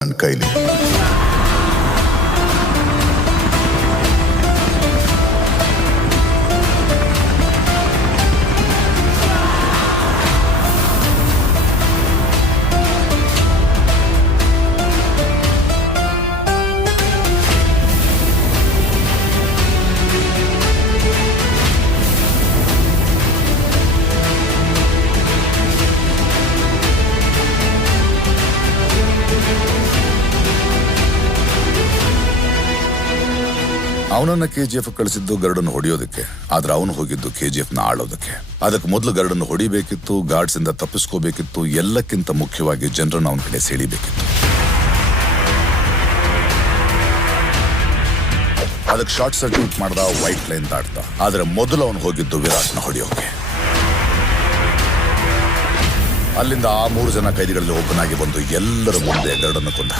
ನನ್ನ ಕೈಲಿ. ಅವನನ್ನ KGF ಕಳಿಸಿದ್ದು ಗರುಡನ್ನು ಹೊಡೆಯೋದಕ್ಕೆ, ಆದ್ರೆ ಅವನು ಹೋಗಿದ್ದು KGF ನ ಆಳೋದಕ್ಕೆ. ಅದಕ್ಕೆ ಮೊದಲು ಗರುಡನ್ನು ಹೊಡಿಬೇಕಿತ್ತು, ಗಾರ್ಡ್ಸ್ ಇಂದ ತಪ್ಪಿಸ್ಕೋಬೇಕಿತ್ತು, ಎಲ್ಲಕ್ಕಿಂತ ಮುಖ್ಯವಾಗಿ ಜನರನ್ನು ಅವನ ಕಡೆ ಸೆಳಿಬೇಕಿತ್ತು. ಅದಕ್ಕೆ ಶಾರ್ಟ್ ಸರ್ಕ್ಯೂಟ್ ಮಾಡ್ದ, ವೈಟ್ ಲೈನ್ ದಾಟ್ದ. ಆದ್ರೆ ಮೊದಲು ಅವನು ಹೋಗಿದ್ದು ವಿರಾಟ್ನ ಹೊಡೆಯೋಕೆ. ಅಲ್ಲಿಂದ ಆ 3 ಜನ ಕೈದಿಗಳಲ್ಲಿ ಒಬ್ಬನಾಗಿ ಬಂದು ಎಲ್ಲರ ಮುಂದೆ ಗರುಡನ್ನು ಕೊಂದ.